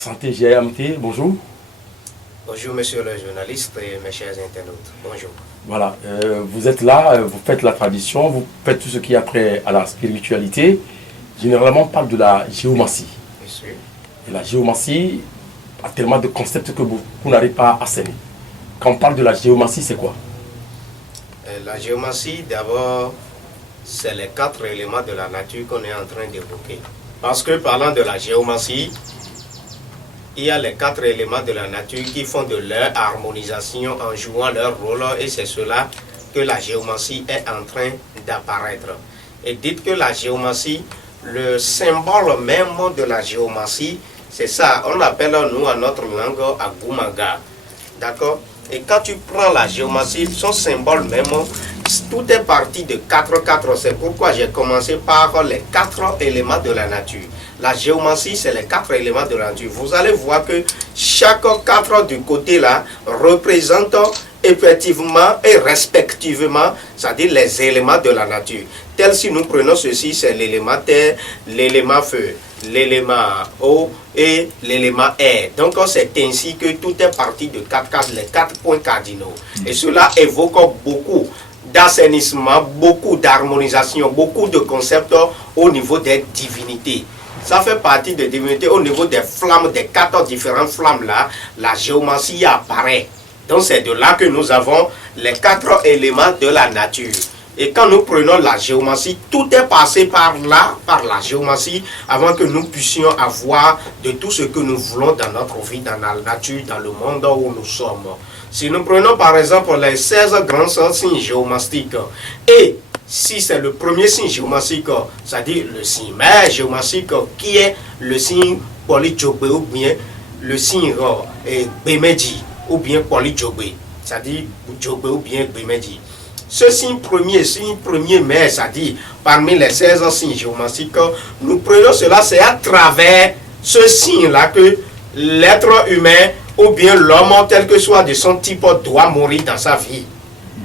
Santé GMT, bonjour. Bonjour monsieur le journaliste et mes chers internautes. Bonjour. Voilà, vous êtes là, vous faites la tradition, vous faites tout ce qui a trait à la spiritualité. Généralement, on parle de la géomancie. Monsieur. Et la géomancie a tellement de concepts que beaucoup n'arrivent pas à cerner. Quand on parle de la géomancie, c'est quoi? La géomancie, d'abord, c'est les 4 éléments de la nature qu'on est en train d'évoquer. Parce que parlant de la géomancie, il y a les 4 éléments de la nature qui font de leur harmonisation en jouant leur rôle, et c'est cela que la géomancie est en train d'apparaître. Et dites que la géomancie, le symbole même de la géomancie, c'est ça, on l'appelle nous en notre langue Agumaga. D'accord? Et quand tu prends la géomancie, son symbole même, tout est parti de 4-4. C'est pourquoi j'ai commencé par les 4 éléments de la nature. La géomancie, c'est les 4 éléments de la nature. Vous allez voir que chaque 4 du côté là représente effectivement et respectivement, c'est-à-dire les éléments de la nature. Tel si nous prenons ceci, c'est l'élément terre, l'élément feu, l'élément eau et l'élément air. Donc c'est ainsi que tout est parti de 4, les 4 points cardinaux. Et cela évoque beaucoup d'assainissement, beaucoup d'harmonisation, beaucoup de concepts au niveau des divinités. Ça fait partie des divinités au niveau des flammes, des 4 différentes flammes là, la géomancie apparaît. Donc c'est de là que nous avons les 4 éléments de la nature. Et quand nous prenons la géomancie, tout est passé par là, par la géomancie, avant que nous puissions avoir de tout ce que nous voulons dans notre vie, dans la nature, dans le monde où nous sommes. Si nous prenons par exemple les 16 grands signes géomantiques, et si c'est le premier signe géomantique, c'est-à-dire le signe mère géomantique, qui est le signe Polyjobé ou bien le signe Bémédi, ou bien Polyjobé, c'est-à-dire Jobé ou bien Bémédi. Ce signe premier mère, c'est-à-dire parmi les 16 signes géomantiques, nous prenons cela, c'est à travers ce signe-là que l'être humain ou bien l'homme, tel que soit de son type, doit mourir dans sa vie.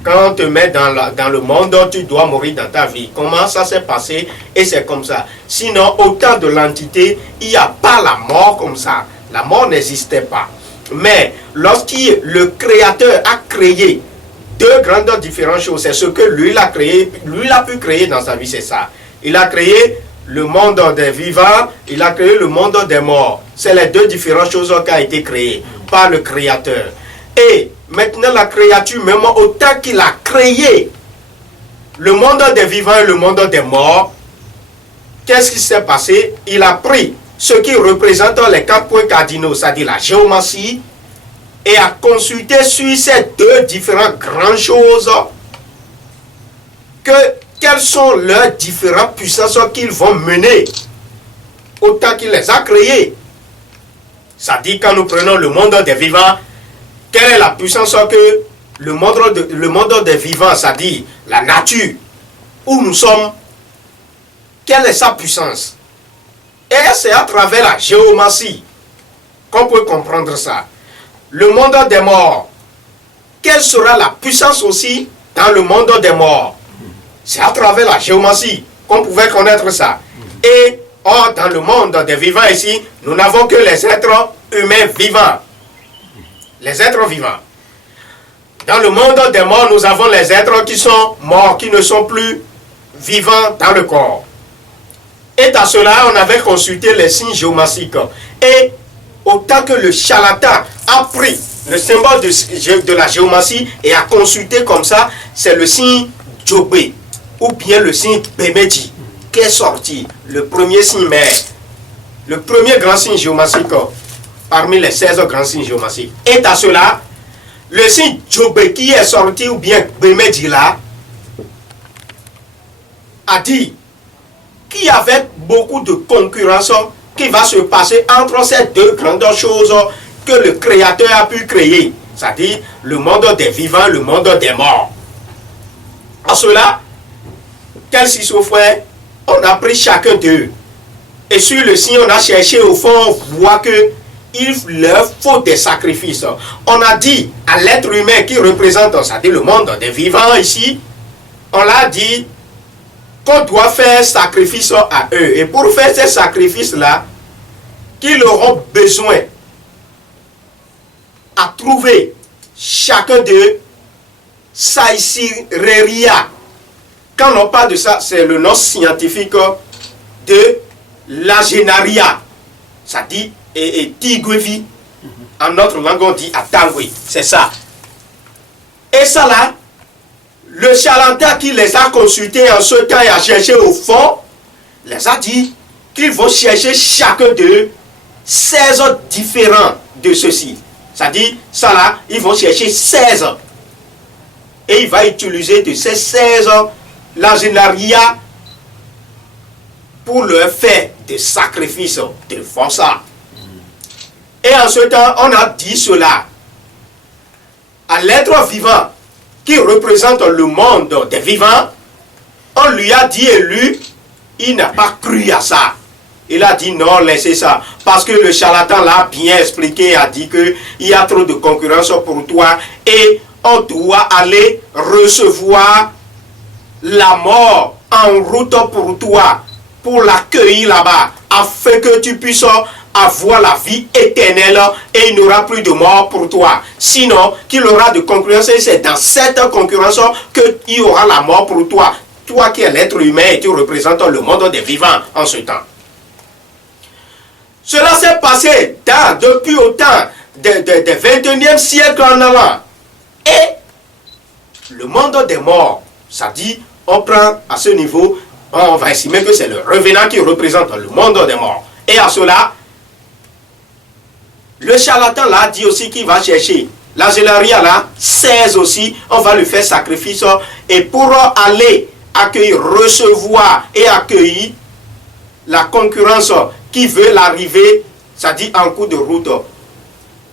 Quand on te met dans le monde, tu dois mourir dans ta vie. Comment ça s'est passé? Et c'est comme ça. Sinon, au temps de l'Antiquité, il n'y a pas la mort comme ça. La mort n'existait pas. Mais lorsque le Créateur a créé 2 grandes différentes choses, c'est ce que lui a créé, lui a pu créer dans sa vie, c'est ça. Il a créé le monde des vivants, il a créé le monde des morts. C'est les 2 différentes choses qui ont été créées par le Créateur. Et maintenant, la créature, même autant qu'il a créé le monde des vivants et le monde des morts, qu'est-ce qui s'est passé? Il a pris ce qui représente les 4 points cardinaux, c'est-à-dire la géomancie, et a consulté sur ces 2 différentes grandes choses quelles sont leurs différentes puissances qu'ils vont mener autant qu'il les a créées. C'est-à-dire quand nous prenons le monde des vivants, quelle est la puissance que le monde des vivants, c'est-à-dire la nature, où nous sommes, quelle est sa puissance? Et c'est à travers la géomancie qu'on peut comprendre ça. Le monde des morts, quelle sera la puissance aussi dans le monde des morts? C'est à travers la géomancie qu'on pouvait connaître ça. Et or, dans le monde des vivants ici, nous n'avons que les êtres humains vivants. Les êtres vivants. Dans le monde des morts, nous avons les êtres qui sont morts, qui ne sont plus vivants dans le corps. Et à cela, on avait consulté les signes géomantiques. Et autant que le charlatan a pris le symbole de la géomancie et a consulté comme ça, c'est le signe Jobé, ou bien le signe Bémédi, qui est sorti, le premier signe mère, le premier grand signe géomantique parmi les 16 grands signes géomantiques. Et à cela, le signe Jobé qui est sorti, ou bien Bémédi là, a dit qu'il y avait beaucoup de concurrence qui va se passer entre ces 2 grandes choses que le Créateur a pu créer, c'est-à-dire le monde des vivants, le monde des morts. En cela, quel schizophrène, on a pris chacun d'eux. Et sur le signe, on a cherché au fond, on voit que il leur faut des sacrifices. On a dit à l'être humain qui représente, c'est-à-dire le monde des vivants ici, on l'a dit qu'on doit faire sacrifice à eux. Et pour faire ces sacrifices-là, qu'ils auront besoin à trouver chacun d'eux Saïsireria. Quand on parle de ça, c'est le nom scientifique de l'agénaria. Ça dit Tigwevi. En notre langue, on dit Atangwe. C'est ça. Et ça là, le charlatan qui les a consultés en ce temps et a cherché au fond, les a dit qu'ils vont chercher chacun d'eux 16 différents de ceux-ci. Ça dit, ça là, ils vont chercher 16. Et il va utiliser de ces 16 l'agénaria pour leur faire des sacrifices de force. Et en ce temps, on a dit cela à l'être vivant qui représente le monde des vivants. On lui a dit et lui, il n'a pas cru à ça. Il a dit non, laissez ça. Parce que le charlatan l'a bien expliqué, a dit qu'il y a trop de concurrence pour toi et on doit aller recevoir la mort en route pour toi, pour l'accueillir là-bas, afin que tu puisses avoir la vie éternelle et il n'y aura plus de mort pour toi. Sinon, qu'il aura de concurrence, et c'est dans cette concurrence qu'il y aura la mort pour toi. Toi qui es l'être humain et tu représentes le monde des vivants en ce temps. Cela s'est passé depuis au temps du 21e siècle en allant. Et le monde des morts, ça dit, on prend à ce niveau, on va estimer que c'est le revenant qui représente le monde des morts. Et à cela, le charlatan là dit aussi qu'il va chercher l'agénaria là, 16 aussi, on va lui faire sacrifice et pour aller accueillir, recevoir et accueillir la concurrence qui veut l'arriver, ça dit en cours de route.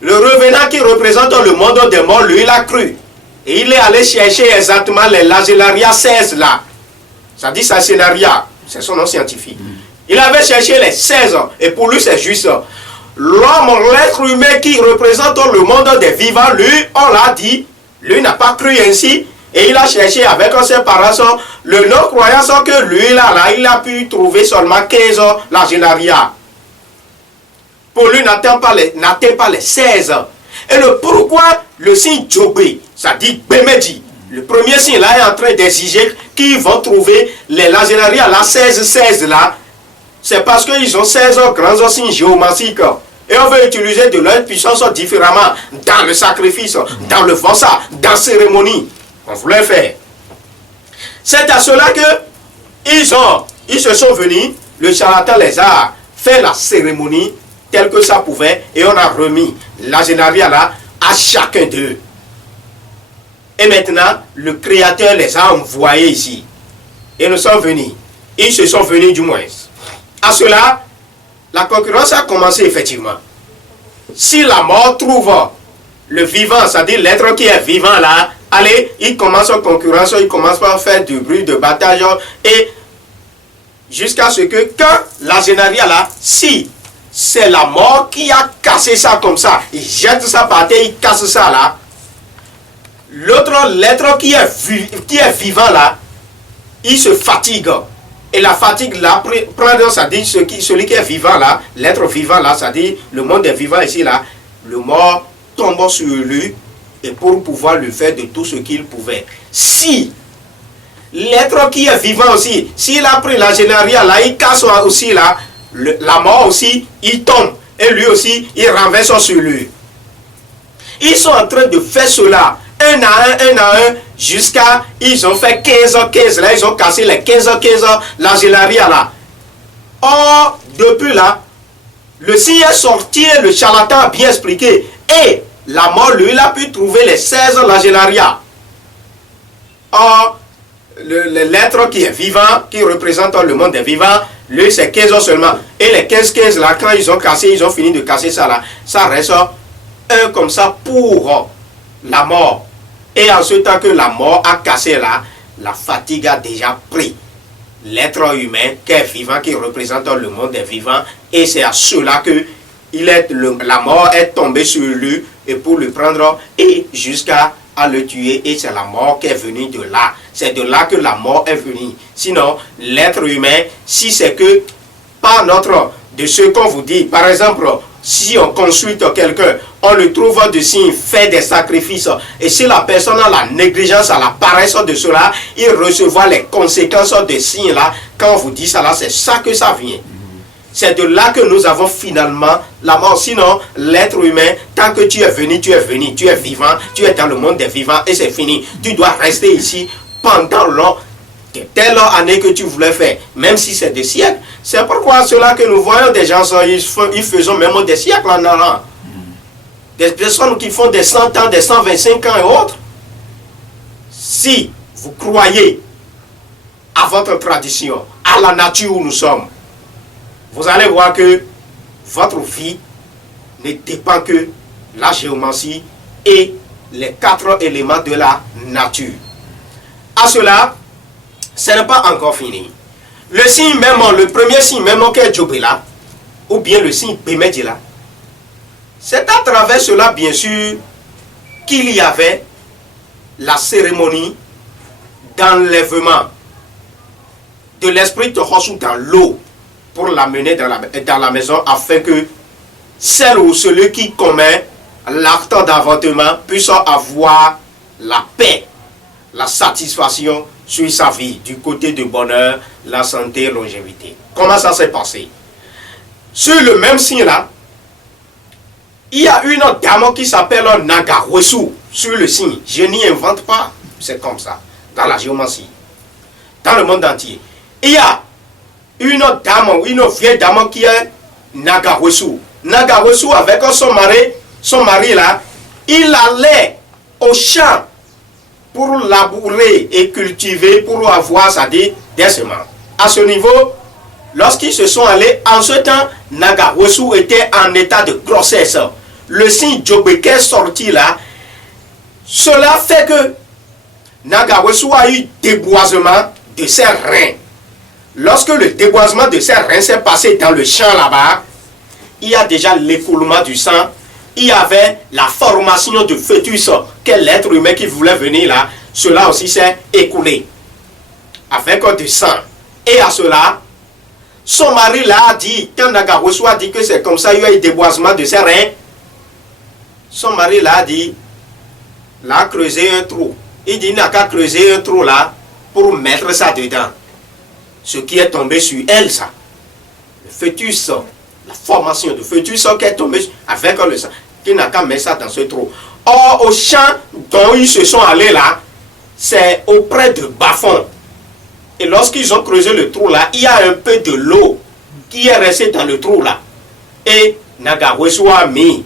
Le revenant qui représente le monde des morts, lui, il a cru. Et il est allé chercher exactement l'agénaria 16 là. Ça dit l'agénaria, c'est son nom scientifique. Il avait cherché les 16 et pour lui c'est juste. L'homme, l'être humain qui représente le monde des vivants, lui, on l'a dit, lui n'a pas cru ainsi. Et il a cherché avec ses parents le non-croyance que lui, là, il a pu trouver seulement 15 l'agénaria. Pour lui, n'atteint pas les 16. Et le pourquoi le signe Djobé, ça dit Bemedi. Le premier signe là est en train d'exiger qu'ils vont trouver les l'agénaria, la 16 là. C'est parce qu'ils ont 16 grands signes géomanciques. Et on veut utiliser de leur puissance différemment dans le sacrifice, dans le forçat, dans la cérémonie. On voulait faire. C'est à cela que ils se sont venus, le charlatan les a fait la cérémonie telle que ça pouvait et on a remis l'agénaria là à chacun d'eux. Et maintenant, le Créateur les a envoyés ici. Et nous sommes venus. Ils se sont venus du moins. À cela, la concurrence a commencé effectivement. Si la mort trouve le vivant, c'est-à-dire l'être qui est vivant là, allez, il commence en concurrence, il commence par faire du bruit, de bataille, et jusqu'à ce que quand l'agénaria là, si c'est la mort qui a cassé ça comme ça, il jette ça par terre, il casse ça là, l'autre, l'être qui est vivant là, il se fatigue. Et la fatigue là, prend, ça dit celui qui est vivant là, l'être vivant là, ça dit le monde est vivant ici là, le mort tombe sur lui et pour pouvoir lui faire de tout ce qu'il pouvait. Si l'être qui est vivant aussi, s'il a pris l'agénaria là, il casse aussi là, la mort aussi, il tombe et lui aussi, il renverse sur lui. Ils sont en train de faire cela, un à un, jusqu'à, ils ont fait 15 là, ils ont cassé les 15 l'agénaria là. Or, depuis là, le signe est sorti, le charlatan a bien expliqué, et la mort, lui, il a pu trouver les 16 l'agénaria. Or, l'être qui est vivant, qui représente le monde des vivants, lui, c'est 15 seulement. Et les 15 là, quand ils ont cassé, ils ont fini de casser ça là, ça reste un comme ça pour la mort. Et en ce temps que la mort a cassé là, la fatigue a déjà pris l'être humain qui est vivant, qui représente le monde des vivants. Et c'est à cela que la mort est tombée sur lui et pour le prendre et jusqu'à le tuer. Et c'est la mort qui est venue de là. C'est de là que la mort est venue. Sinon, l'être humain, si c'est que par notre de ce qu'on vous dit. Par exemple, si on consulte quelqu'un, on le trouve de signes, fait des sacrifices, et si la personne a la négligence, a la paresse de cela, il recevra les conséquences de signes là. Quand on vous dit ça là, c'est ça que ça vient. C'est de là que nous avons finalement la mort. Sinon, l'être humain, tant que tu es venu, tu es vivant, tu es dans le monde des vivants et c'est fini. Tu dois rester ici pendant telle année que tu voulais faire, même si c'est des siècles. C'est pourquoi cela que nous voyons des gens, ils font même des siècles en allant. Des personnes qui font des 100 ans, des 125 ans et autres. Si vous croyez à votre tradition, à la nature où nous sommes, vous allez voir que votre vie ne dépend que de la géomancie et les 4 éléments de la nature. À cela, ce n'est pas encore fini. Le signe même, le premier signe même qu'est Djobela, ou bien le signe Bemedjela, c'est à travers cela, bien sûr, qu'il y avait la cérémonie d'enlèvement de l'esprit Tohosu dans l'eau pour l'amener dans la maison afin que celle ou celui qui commet l'acte d'avortement puisse avoir la paix, la satisfaction sur sa vie, du côté du bonheur, la santé et longévité. Comment ça s'est passé? Sur le même signe là, il y a une autre dame qui s'appelle Nagawesu sur le signe. Je n'y invente pas, c'est comme ça, dans la géomancie, dans le monde entier. Il y a une autre dame, une vieille dame qui est Nagawesu. Nagawesu avec son mari là, il allait au champ pour labourer et cultiver, pour avoir, c'est-à-dire des semences. À ce niveau, lorsqu'ils se sont allés, en ce temps, Nagawesu était en état de grossesse. Le signe Djobeke est sorti là. Cela fait que Nagawesu a eu déboisement de ses reins. Lorsque le déboisement de ses reins s'est passé dans le champ là-bas, il y a déjà l'écoulement du sang. Il y avait la formation de fœtus, quel être humain qui voulait venir là, cela aussi s'est écoulé avec du sang. Et à cela, son mari là a dit, quand Nagawesu a dit que c'est comme ça, il y a eu déboisement de ses reins, son mari là a dit, là a creusé un trou. Il dit, il n'a qu'à creuser un trou là pour mettre ça dedans. Ce qui est tombé sur elle, ça, le fœtus, la formation de fœtus qui est tombé avec le sang, qui n'a qu'à mettre ça dans ce trou. Or, au champ dont ils se sont allés là, c'est auprès de Bafon. Et lorsqu'ils ont creusé le trou là, il y a un peu de l'eau qui est restée dans le trou là. Et Nagawesu a mis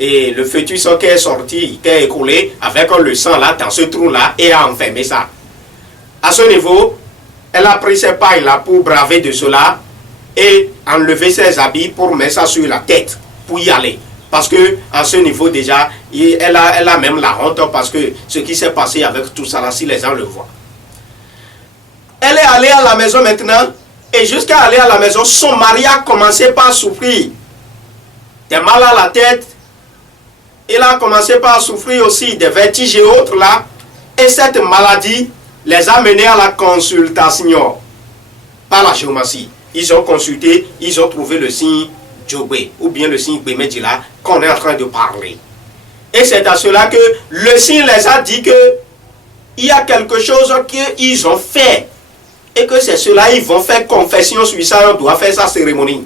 et le fœtus qui est sorti, qui est écoulé avec le sang là dans ce trou là et a enfermé ça. À ce niveau, elle a pris ses pailles là pour braver de cela et enlever ses habits pour mettre ça sur la tête pour y aller. Parce que à ce niveau déjà, elle a même la honte parce que ce qui s'est passé avec tout ça là, si les gens le voient. Elle est allée à la maison maintenant et jusqu'à aller à la maison, son mari a commencé par souffrir des mal à la tête. Il a commencé par souffrir aussi des vertiges et autres là. Et cette maladie les a menés à la consultation par la géomancie. Ils ont consulté, ils ont trouvé le signe Djobé ou bien le signe Bemedjela qu'on est en train de parler. Et c'est à cela que le signe les a dit que il y a quelque chose qu'ils ont fait et que c'est cela, ils vont faire confession sur ça, on doit faire sa cérémonie.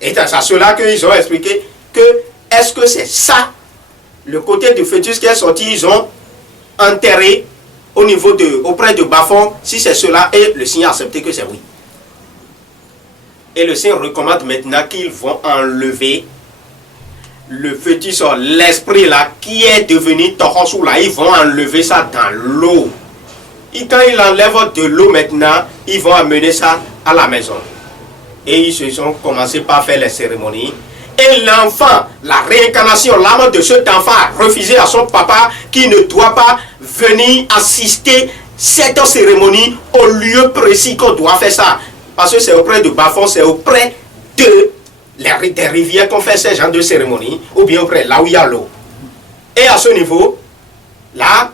Et c'est à cela qu'ils ont expliqué que est-ce que c'est ça, le côté du fœtus qui est sorti, ils ont enterré au niveau auprès de Bafon, si c'est cela, et le signe a accepté que c'est oui. Et le signe recommande maintenant qu'ils vont enlever le fœtus, l'esprit là, qui est devenu Tohosu là, ils vont enlever ça dans l'eau. Et quand ils enlèvent de l'eau maintenant, ils vont amener ça à la maison. Et ils se sont commencé par faire les cérémonies. Et l'enfant, la réincarnation, l'âme de cet enfant a refusé à son papa qui ne doit pas venir assister cette cérémonie au lieu précis qu'on doit faire ça. Parce que c'est auprès de Bafon, c'est auprès des rivières qu'on fait ces genres de cérémonies, ou bien auprès là où il y a l'eau. Et à ce niveau, là,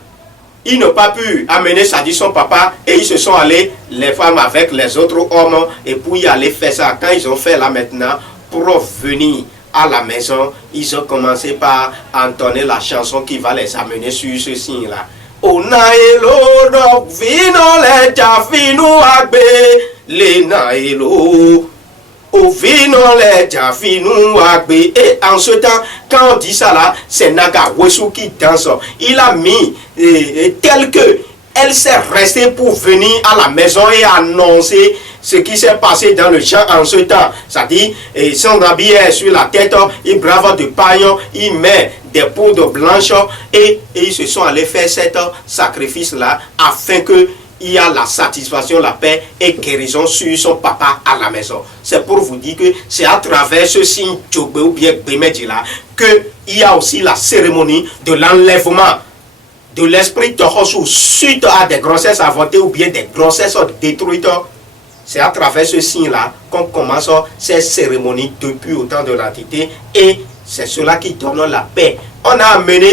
ils n'ont pas pu amener, ça dit son papa, et ils se sont allés, les femmes avec les autres hommes, et puis aller faire ça. Quand ils ont fait là maintenant, pour venir à la maison, ils ont commencé par entonner la chanson qui va les amener sur ce signe-là. Onaelo do vino le jafinu agbe le naelo. Au vino le jafinu agbe. Et en ce temps, quand on dit ça là, c'est Naga Wesu qui danse. Il a mis tel que elle s'est restée pour venir à la maison et annoncer ce qui s'est passé dans le champ en ce temps. C'est-à-dire, son habit est sur la tête, il brave de paillon, il met des poudres blanches et ils se sont allés faire cet sacrifice-là afin que il y a la satisfaction, la paix et guérison sur son papa à la maison. C'est pour vous dire que c'est à travers ce signe Djogbe ou bien Bemedjila qu'il y a aussi la cérémonie de l'enlèvement de l'esprit Tohosu suite à des grossesses avortées ou bien des grossesses détruites. C'est à travers ce signe-là qu'on commence ces cérémonies depuis au temps de l'Antiquité et c'est cela qui donne la paix. On a amené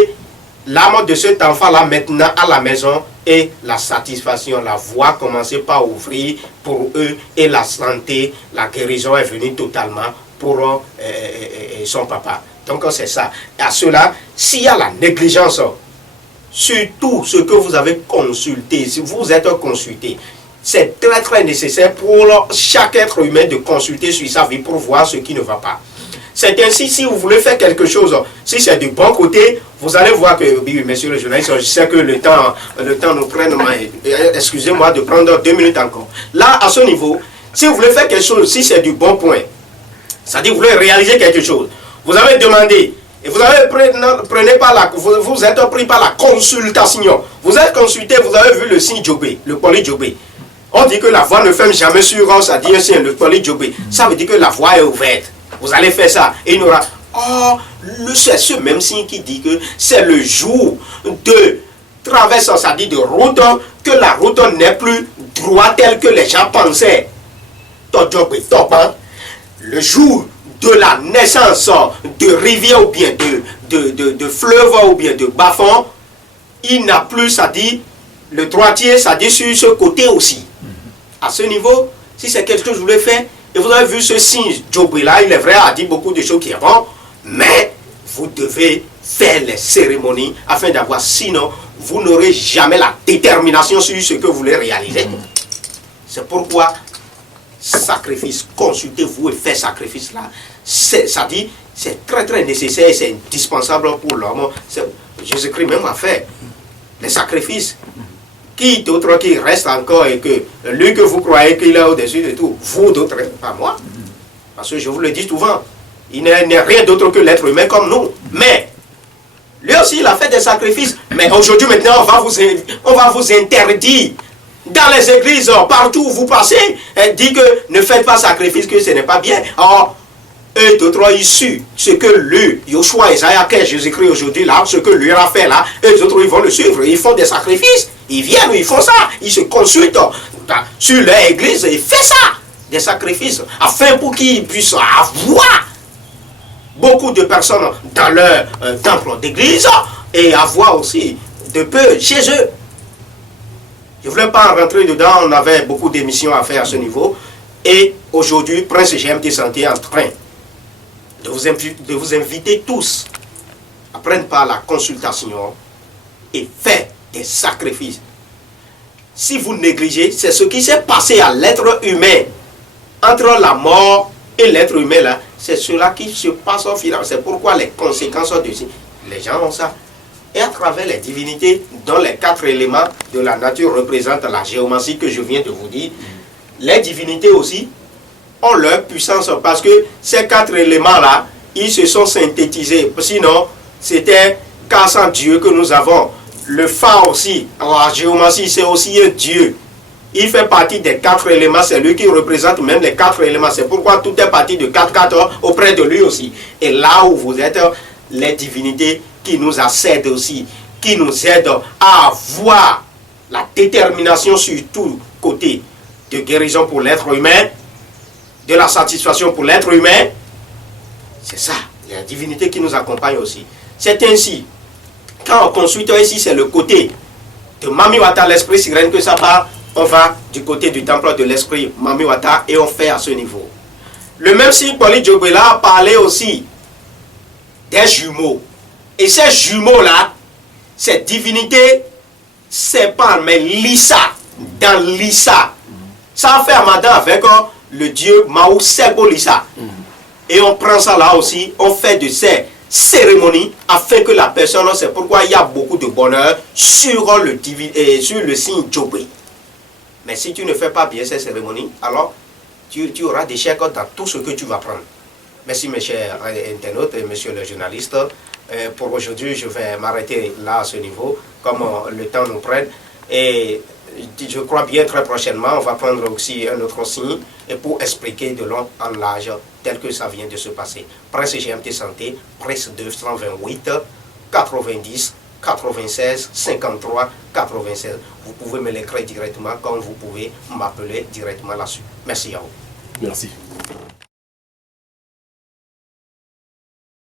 l'âme de cet enfant-là maintenant à la maison et la satisfaction, la voie commençait par ouvrir pour eux et la santé, la guérison est venue totalement pour son papa. Donc c'est ça. Et à cela, s'il y a la négligence sur tout ce que vous avez consulté, si vous êtes consulté, c'est très très nécessaire pour chaque être humain de consulter sur sa vie pour voir ce qui ne va pas. C'est ainsi, si vous voulez faire quelque chose, si c'est du bon côté, vous allez voir que, oui, monsieur le journaliste, je sais que le temps nous prenne, excusez-moi de prendre 2 minutes encore. Là, à ce niveau, si vous voulez faire quelque chose, si c'est du bon point, c'est-à-dire vous voulez réaliser quelque chose, vous avez demandé, et vous avez vous êtes pris par la consultation, vous êtes consulté, vous avez vu le signe Djogbe, le poly Djogbe. On dit que la voie ne ferme jamais sur, ça dit un signe, le poly Djogbe. Ça veut dire que la voie est ouverte. Vous allez faire ça. Et il y aura. Oh, c'est ce même signe qui dit que c'est le jour de traversée, ça dit de route, que la route n'est plus droite telle que les gens pensaient. Le jour de la naissance de rivière ou bien de fleuve ou bien de bas-fond, il n'a plus, ça dit, le droitier, ça dit sur ce côté aussi. À ce niveau, si c'est quelque chose que vous voulez faire, et vous avez vu ce signe Djogbe là, il est vrai, a dit beaucoup de choses qui est bon, mais vous devez faire les cérémonies afin d'avoir, sinon vous n'aurez jamais la détermination sur ce que vous voulez réaliser. C'est pourquoi sacrifice, consultez-vous et faites sacrifice là. Ça dit, c'est très très nécessaire, c'est indispensable pour l'homme. Jésus-Christ même a fait les sacrifices. Qui d'autre qui reste encore et que lui que vous croyez qu'il est au-dessus de tout, vous d'autres, pas moi. Parce que je vous le dis souvent, il n'est rien d'autre que l'être humain comme nous. Mais, lui aussi il a fait des sacrifices. Mais aujourd'hui maintenant on va vous interdire. Dans les églises, partout où vous passez, elle dit que ne faites pas sacrifice, que ce n'est pas bien. Or, eux d'autres issus, ce que lui, Yoshua, Isaiah, Jésus-Christ aujourd'hui là, ce que lui a fait là, eux autres ils vont le suivre, ils font des sacrifices. Ils viennent, ils font ça, ils se consultent sur leur église, ils font ça, des sacrifices, afin pour qu'ils puissent avoir beaucoup de personnes dans leur temple d'église et avoir aussi de peu chez eux. Je ne voulais pas en rentrer dedans, on avait beaucoup d'émissions à faire à ce niveau. Et aujourd'hui, Prince GMT Santé est en train de vous inviter tous à prendre part à la consultation et faire des sacrifices. Si vous négligez, c'est ce qui s'est passé à l'être humain. Entre la mort et l'être humain, là, c'est cela qui se passe au final. C'est pourquoi les conséquences de ça, les gens ont ça. Et à travers les divinités, dont les 4 éléments de la nature représentent la géomancie que je viens de vous dire, les divinités aussi ont leur puissance parce que ces 4 éléments-là, ils se sont synthétisés. Sinon, c'était 400 dieux que nous avons. Le phare aussi, la géomancie, c'est aussi un dieu. Il fait partie des 4 éléments, c'est lui qui représente même les 4 éléments. C'est pourquoi tout est parti de 4 auprès de lui aussi. Et là où vous êtes, les divinités qui nous accèdent aussi, qui nous aident à avoir la détermination sur tout côté de guérison pour l'être humain, de la satisfaction pour l'être humain. C'est ça, la divinité qui nous accompagne aussi. C'est ainsi. Quand on consulte ici, c'est le côté de Mamiwata, l'esprit sirène que ça part, on va du côté du temple de l'esprit Mamiwata et on fait à ce niveau. Le même signe Poli Djobela a parlé aussi des jumeaux. Et ces jumeaux-là, cette divinité, c'est pas mais Lissa, dans Lissa. Ça fait Amadan avec le dieu Maou Sebo Lissa. Et on prend ça là aussi, on fait de ces cérémonies afin que la personne, c'est pourquoi il y a beaucoup de bonheur sur le signe Djobé. Mais si tu ne fais pas bien ces cérémonies, alors tu auras des chèques dans tout ce que tu vas prendre. Merci mes chers internautes et monsieur le journaliste. Pour aujourd'hui, je vais m'arrêter là à ce niveau, comme le temps nous prenne. Et je crois bien très prochainement, on va prendre aussi un autre signe et pour expliquer de long en large tel que ça vient de se passer. Presse GMT Santé, presse 228 90 96 53 96. Vous pouvez me l'écrire directement comme vous pouvez m'appeler directement là-dessus. Merci à vous. Merci.